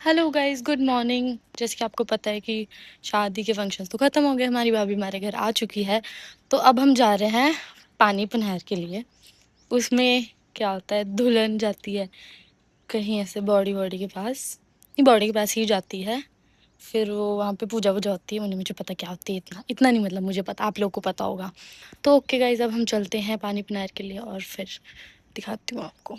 Hello guys, good morning. जैसे कि आपको पता है कि शादी के फंक्शंस तो ख़त्म हो गए, हमारी भाभी हमारे घर आ चुकी है। तो अब हम जा रहे हैं पानी पनहर के लिए। उसमें क्या होता है, दुल्हन जाती है कहीं ऐसे बॉडी बॉडी के पास, नहीं बॉडी के पास ही जाती है। फिर वो वहाँ पे पूजा वूजा होती है। मुझे पता क्या होती है, इतना इतना नहीं, मतलब मुझे पता, आप लोग को पता होगा। तो ओके गाइस, अब हम चलते हैं पानी पनहर के लिए और फिर दिखाती हूँ आपको।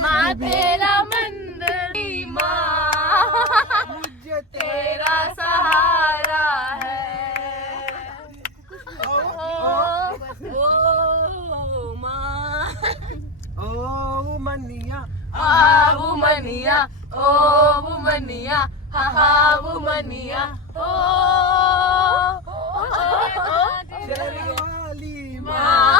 माँ तेरा मंदिर, मुझे तेरा सहारा है। ओ माँ, ओ मनिया, वो मनिया, ओ वो मनिया, हा वो मनिया, ओ वाली माँ,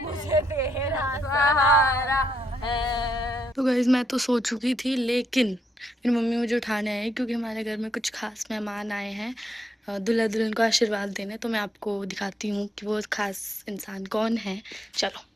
मुझे तेरा सहारा है। तो गाइज मैं तो सो चुकी थी, लेकिन मेरी मम्मी मुझे उठाने आई क्योंकि हमारे घर में कुछ खास मेहमान आए हैं दूल्हा दुल्हन को आशीर्वाद देने। तो मैं आपको दिखाती हूँ कि वो खास इंसान कौन है। चलो।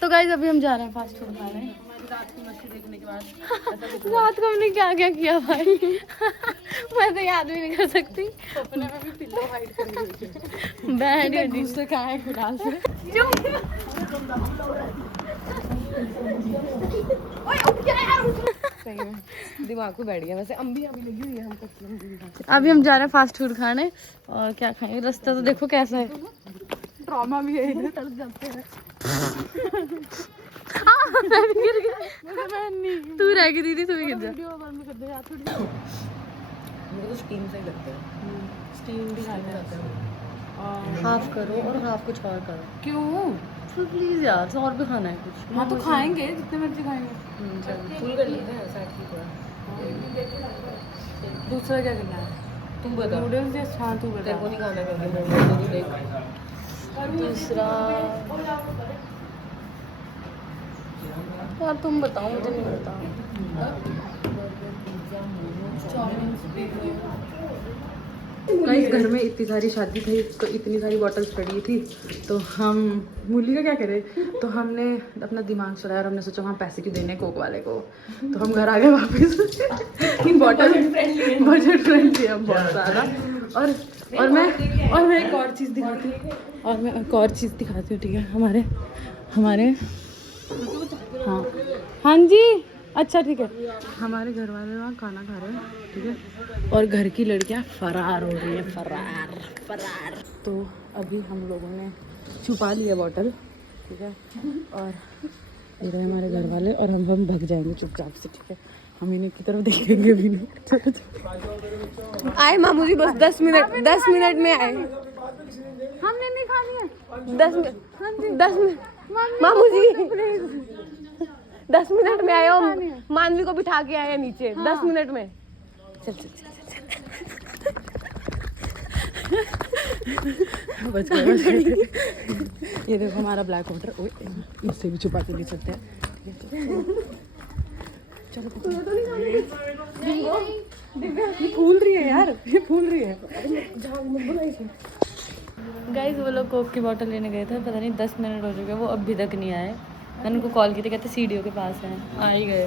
तो गाइज अभी हम जा रहे हैं फास्ट फूड खाने। रात की मस्ती देखने के बाद रात को हमने क्या क्या किया भाई मैं तो याद भी नहीं कर सकती। सपने में भी पिल्लो हाइड कर ली बैंड से कहा है खुदा से। दिमाग को बैठ गया। वैसे अम्बी अभी लगी हुई है, हम कच्ची अभी हम जा रहे हैं फास्ट फूड खाने। और क्या खाएंगे, रास्ता तो देखो कैसा है। ट्रॉमा भी है इधर, तड़प जाते हैं। तू रह गई दीदी, तू भी गिर जा। मुझे तो स्टीम से ही लगता है। स्टीम भी खाते हैं। हाफ करो और हाफ कुछ और करो। क्यों? प्लीज यार, और भी खाना है कुछ। हाँ तो खाएंगे, जितने मर्जी खाएंगे। चलो फुल कर लेते हैं साइड की थोड़ा। दूसरा क्या करना है तुम बता। नूडल्स या हाँ तू बता। तेरे को नहीं खाना क्योंकि दूसरा यार तुम बताओ, मुझे नहीं पता। गाइस घर में इतनी सारी शादी थी तो इतनी सारी बॉटल्स पड़ी थी, तो हम मूली का क्या करें, तो हमने अपना दिमाग चलाया और हमने सोचा वहाँ पैसे क्यों देने कोक वाले को। तो हम घर आ गए वापस। बॉटल बजट फ्रेंडली है बहुत ज़्यादा। और मैं एक और चीज़ दिखाती हूँ, ठीक है। हमारे हाँ हाँ जी, अच्छा ठीक है। हमारे घर वाले वहाँ खाना खा रहे हैं, ठीक है। और घर की लड़कियाँ फरार हो रही हैं, फरार। तो अभी हम लोगों ने छुपा लिया बॉटल, ठीक है। और ये रहे हमारे घर वाले और हम भग जाएंगे चुपचाप से, ठीक है। हम इन्हीं की तरफ देखेंगे भी नहीं। चलो चलो। आए मामू जी बस 10 मिनट में आए। हमने नहीं खानी है। 10 मिनट मामू जी 10 मिनट में आए और मानवी को बिठा के आए नीचे 10 मिनट में। चल चल चल बच गए। ये देखो हमारा ब्लैक वाटर। ओए इससे भी छुपा के ले सकते हैं। चलो ये फूल रही है यार, ये फूल रही है। गाइस वो लोग कोक की बोतल लेने गए थे, पता नहीं 10 मिनट हो चुके हैं, वो अभी तक नहीं आए। मैंने उनको कॉल की थी, कहते सीढ़ियों के पास हैं। आ ही गए,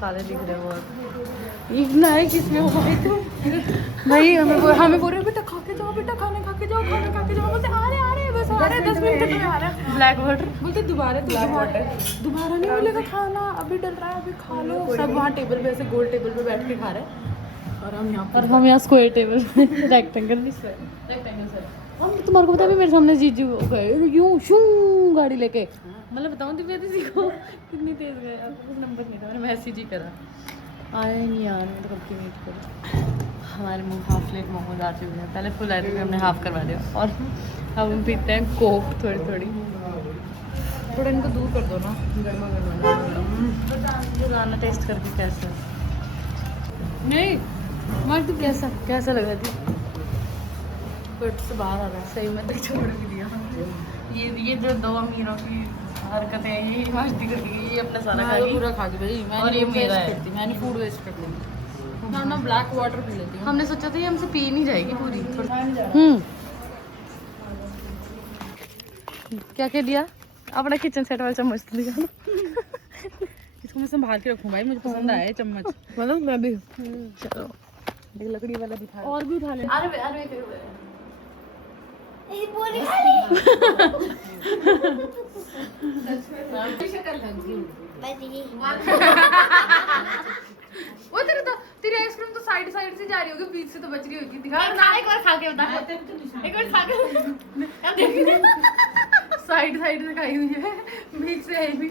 काले दिख रहे बहुत। इतना है किसमें हो भाई, हमें बोल रहे बेटा खा के जाओ, बेटा खाने खा के जाओ, खाने खा के जाओ। बोलते आ रहे बस आ रहे 10 मिनट तक में आ रहे हैं। ब्लैक वाटर बोलते दोबारा ब्लैक वाटर दोबारा नहीं मिलेगा खाना, अभी डल रहा है, अभी खा लो। सब वहाँ टेबल पे ऐसे गोल टेबल पे बैठ के खा रहे हैं और हम यहाँ स्क्वायर टेबल पे रेक्टेंगल से। हम तुम्हारे को पता है मेरे सामने जीजू गए यूं शू गाड़ी लेके। मतलब बताऊँ दिव्या दीदी को कितनी तेज गए, आपको कुछ नंबर नहीं था, मैंने मैसेज ही करा। आए नहीं यार, मैं तो कब की वेट करूँ। हमारे मुँह हाफ प्लेट मोमोज आ चुके हैं, पहले फुल आए थे, हमने हाफ करवा दिया। और अब हम पीते हैं कोक थोड़ी थोड़ी। थोड़ा इनको दूर कर दो ना, गर्मा गर्मा गाना टेस्ट करके कैसा नहीं मर तू कैसा लगा थी। पेट से बाहर आ रहा है, सही में तक छोड़ भी दिया। ये जो दो अमीरों की हरकतें हैं, ये मस्ती कर दी, ये अपना सारा खा गई। पूरा खा गई भाई। मैं और ये मेरा है। मैंने फूड वेस्ट कर दिया। मैं ना ब्लैक वाटर पी लेती हूँ। हमने सोचा था ये हमसे पी नहीं जाएगी पूरी। क्या क्या दिया? अपना किचन सेट वाला चम्मच दिया। इसको मैं संभाल के रखूँ भाई, मुझे पसंद आया है चम्मच। मतलब मैं भी चलो एक लकड़ी वाला भी था। और भी उठा लेना। वो तेरी आइसक्रीम तो साइड से जा रही होगी, बीच से तो बच रही होगी। दिखा एक बार खा के बता, एक बार खा के साइड से खाई हुई है, बीच से आई हुई।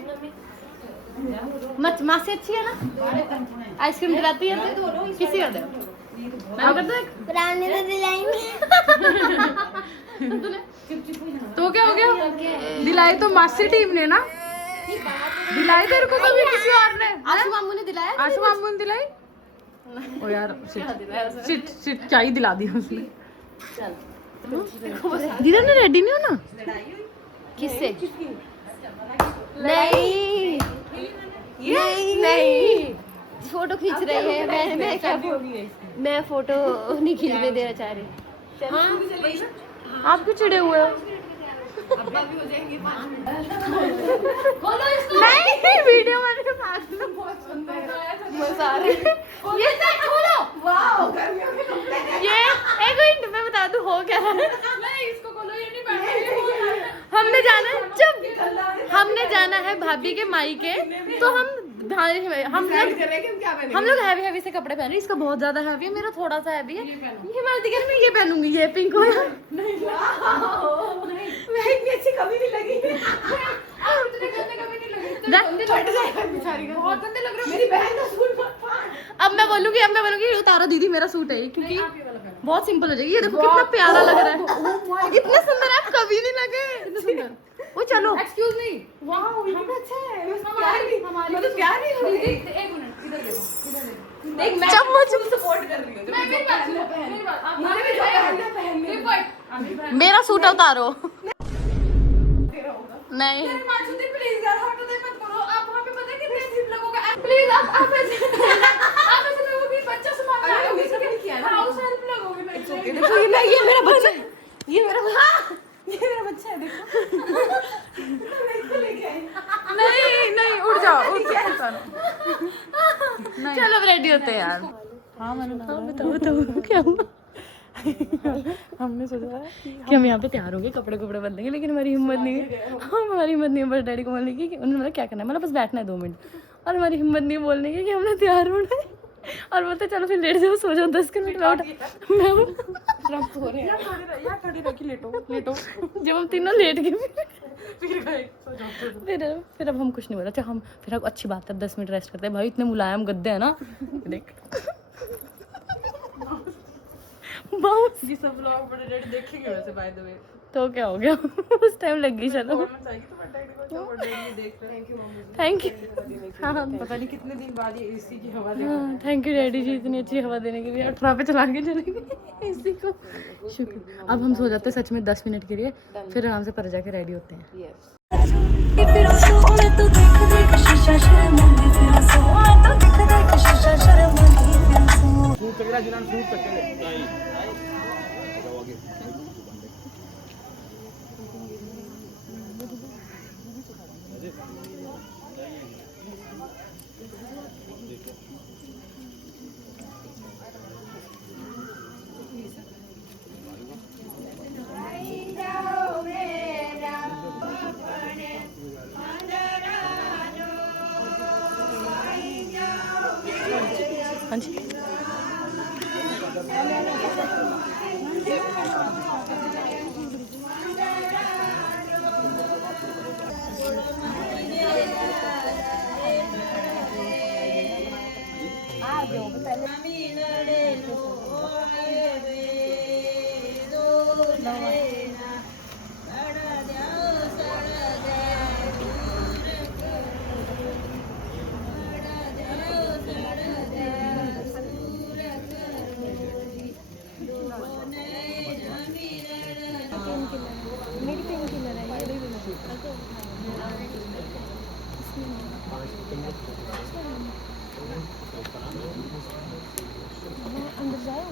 माँ से अच्छी है ना आइसक्रीम, दिलाती है तो किसी का दे। मैं कर दो तो क्या हो गया? दिलाई तो मासी टीम ने ना, दिलाई तेरे को कभी किसी और ने। आशु मामू ने दिलाया। आशु मामू ने दिलाई। ओ यार शिट क्या ही दिला दिया उसने। दीदा ने रेडी नहीं होना किससे? नहीं नहीं फोटो खींच रही है। मैं क्या मैं फोटो नहीं खींचने देना चाह रही। आप क्यों चिड़े हुए हो? नहीं वीडियो वाले के साथ में बहुत सुंदर है, मजा आ रहा है। ये सब खोलो। वाओ गर्मियों के कपड़े। ये एक मिनट मैं बता दूं हो क्या है। नहीं इसको खोलो, ये नहीं बैठा। हमने जाना है, चुप, हमने जाना है भाभी के मायके, तो हम लोग हैवी से कपड़े पहन रहे हैं। इसका बहुत ज्यादा हैवी है, मेरा थोड़ा सा हैवी है। ये मैं दिखा मैं ये पहनूंगी, ये पिंक वाला। मैं इतनी अच्छी कभी नहीं लगी। बहुत गंदे लग रहे हो। मेरी बहन का सूट मत फाड़। अब मैं बोलूंगी उतारो दीदी मेरा सूट है ये, क्योंकि बहुत सिंपल हो जाएगी। ये देखो कितना प्यारा लग रहा है, इतने सुंदर आप कभी नहीं लगे। इतने सुंदर। वो चलो एक्सक्यूज मी, वाओ ये तो अच्छा है। मैं तो प्यार नहीं हो रही। एक मिनट इधर देखो। देख मैं चम्मच सपोर्ट कर रही हूँ। मैं भी पहन मुझे भी जो पहनना है। मेरा सूट उतारो। नहीं प्लीज यार हटो दे मत करो। आप वहाँ पे पता है कितने सीट लगोगे। प्लीज आप ऐसे लगोगे बच्चा संभालना है। अरे उसने किया ना। हाउस हेल्प लगोगे मेरे को। देखो ये मेरा बच्चा है। ये मेरा बच्चा है देखो। मैं इसको लेके आई। नहीं उड़ जाओ चलो अब रेडी होते हैं यार। हाँ मैंने बताओ क्या हुआ? हमने सोचा कि हम यहाँ पे तैयार होंगे, कपड़े बदलेंगे, लेकिन हमारी हिम्मत नहीं है। हमारी हिम्मत नहीं है बस डैडी को बोलने की कि उन्होंने बोला क्या करना है, मतलब बस बैठना है 2 मिनट। और हमारी हिम्मत नहीं है बोलने की कि हमने तैयार होना है। और बोलते चलो फिर लेट जाओ, सो जाओ 10 मिनट में मैं खड़ी रखी लेटो जब हम तीनों लेट गए फिर अब हम कुछ नहीं बोला। अच्छा हम फिर अब अच्छी बात है 10 मिनट रेस्ट करते हैं। भाई इतने मुलायम गद्दे हैं ना, देख बहुत। ये सब लोग बड़े रेट देखेंगे वैसे बाय द वे। तो क्या हो गया उस टाइम लग गई। चलो चाहिए तो मैं डैडी को क्या बर्थडे में देख रहे हैं। Thank you. हाँ पता नहीं कितने दिन बाद ये एसी की हवा दे। हाँ थैंक यू डैडी जी, इतनी अच्छी हवा देने के लिए। 18 पे चला के चलेंगे एसी को। शुक्र। अब हम सो जाते हैं सच में 10 मिनट के लिए, फिर आराम से पर जाके रेडी होते हैं। हाँ जी अंदर जाओ।